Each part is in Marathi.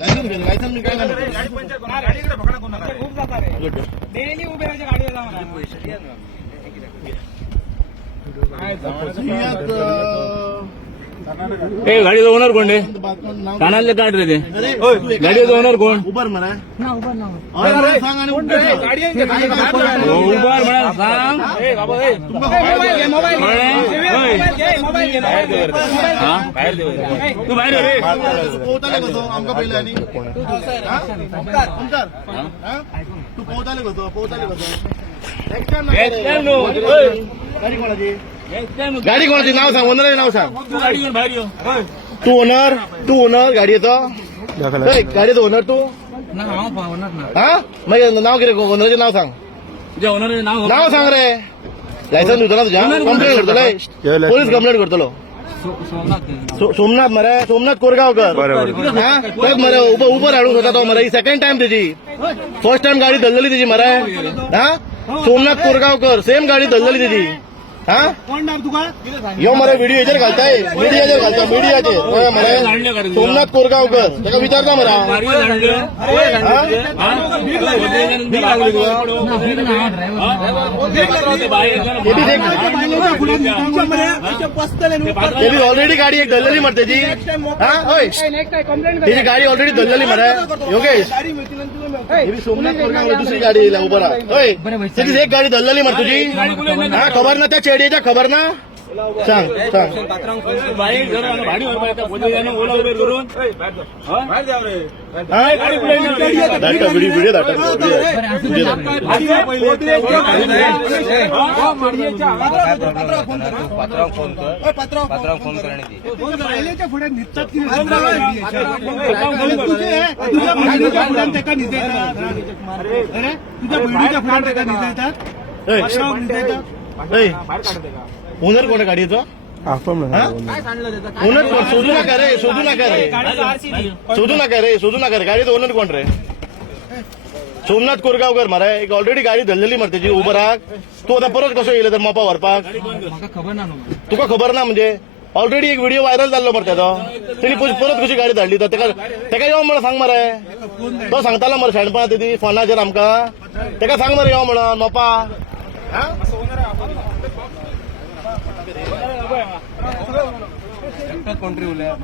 लायसन मी काय डेली उभे राहायच्या गाडीला गाडीचा ओनर कोण रे? कानाले काढ रे ते गाडीचा ओनर कोण? उबर म्हणा सांग आणि उबर म्हणा सांग. तू बाहेर रे पोहताले कसो आमका पहिले आणि तू पोहताले कसो गाडी कोणाची नाव सांग ओनरचे नाव सांग. तू गाडी घेऊन बाहेर येऊ. तू ओनर गाडीचं गाडीचं ओनर तू हा मग नाव किती ओनरचे नाव सांग. तुझ्या ओनरचे नाव सांग रे. लायसन होतं ना तुझ्या कंप्लेंट करतो पोलीस कंप्लेंट करतो. सोमनाथ मरे सोमनाथ कोरगावकर परत मरे उभं राहून होता तो मरे ही सेकंड टाइम त्याची. फर्स्ट टाइम गाडी धरलेली त्याची मरे हा सोमनाथ कोरगावकर सेम गाडी धरलेली त्याची हा यो मरे व्हिडिओ याच्यावर घालताय मीडियाचे मरे सोमनाथ कोरगावकर त्याला विचारता मरा ऑलरेडी गाडी एक धरलेली मर त्याची हा होय त्याची गाडी ऑलरेडी धरलेली मरे योगेश सोमनाथ कोरगावकर दुसरी गाडी उभं राहा होय त्याची एक गाडी धरलेली मर तुझी हा खबर ना त्या चेडीच्या खबर ना सांग व्हिडिओ ओनर कोण आहे गाडीचं? ओनर कोण? शोधू नका रे गाडीचं ओनर कोण रे? सोमनाथ कोरगावकर मरा एक ऑलरेडी गाडी धरलेली मर त्याची उभं राहा. तू आता परत कसं येईल तर मोपा वरपाक तुका खबर ना म्हणजे ऑलरेडी एक व्हिडिओ व्हायरल झालो मर त्याचा त्यांनी परत कशी गाडी धाडली तर तेका येऊ म्हणा सांग मरे. तो सांगताला मरे शाणपणा ती फोनाचेर आमका तेका सांग मरे येऊ म्हणा मोपा कोणतरी उरल्या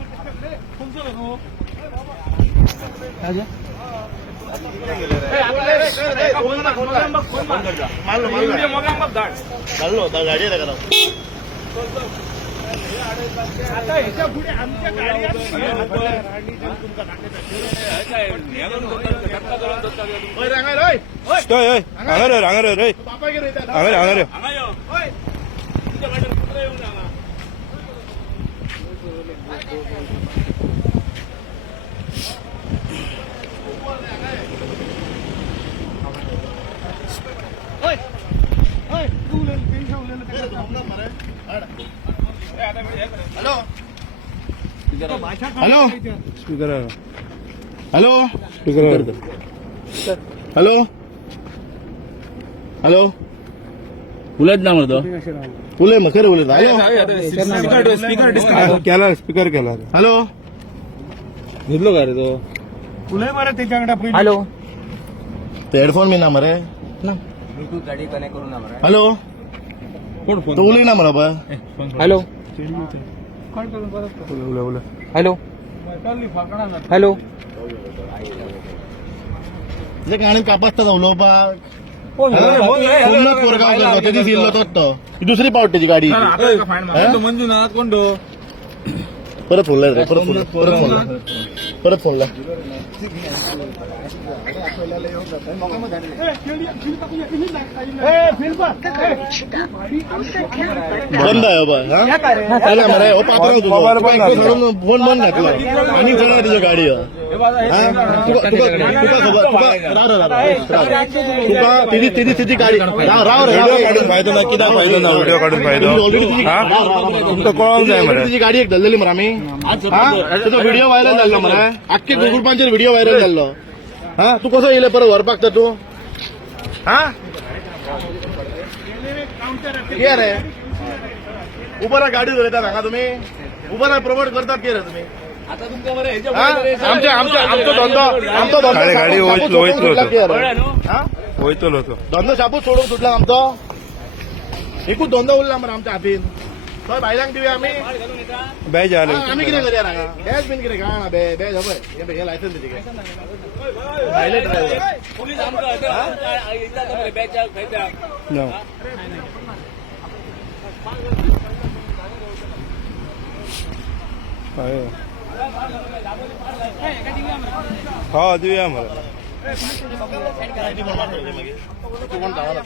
गाडी आहे का आता ह्याच्या पुढे आमच्या गाड्या hello speaker hello hello hello उलट ना म्हणतो उलय मग खरं उलट स्पीकर केला हॅलो घेतलो का रे तो तुला मारा त्याच्याकडे हॅलो ते हेडफोन मी ना मरे ब्लूटूथ गाडी कनेक्ट करून ना मारा. हॅलो कोण फोन तो उलय ना मरा बा हॅलो हॅलो हॅलो गाणी कापासता जाऊ बा सोमनाथ कोरगावकर त्याची सिल्लो तो दुसरी पावट त्याची गाडी मंजुनाथ कोण तो परत फोनला रे परत फोनला बंद आहे बा हा मरे ओ पात्र फोन बंद घातला आणि चला तिच्या गाडी तिची गाडी राव काढून फायदा ना किती फायदा ना व्हिडिओ काढून फायदा तुमचं कळून जाय मला तिची गाडी एक धरलेली मरा आम्ही तुझा व्हिडिओ व्हायरल झाला मरा अख्खे गुगल व्हिडिओ व्हायरल झालो हा तू कसं येईल परत वर पाकता तू हा रे उबर गाडी धरता सांगा तुम्ही उबर प्रमोट करतात की रे तुम्ही आता तुमच्या बरं ह्याच्या हा? आमचो धंदो गाडी गाडी शापूत वयतलो सोडून सुटला की बरं अरे. न्हू? हा? वयतलो होतो धंदो शापूत सोडून सुटला आमचो एकूच धंदो उरला मरे आमच्या हातीन थंय भायल्यांक दिवया आमी बॅज आले हा, आमी कितें करया हांगा बॅज बीन कितें काय बॅज हपय हे लायसन्स दिते भायले ड्रायव्हर पोलीस आमकां येतात मरे बॅचाक खंयच्या No. हा दिवया मला तू कोण सांगना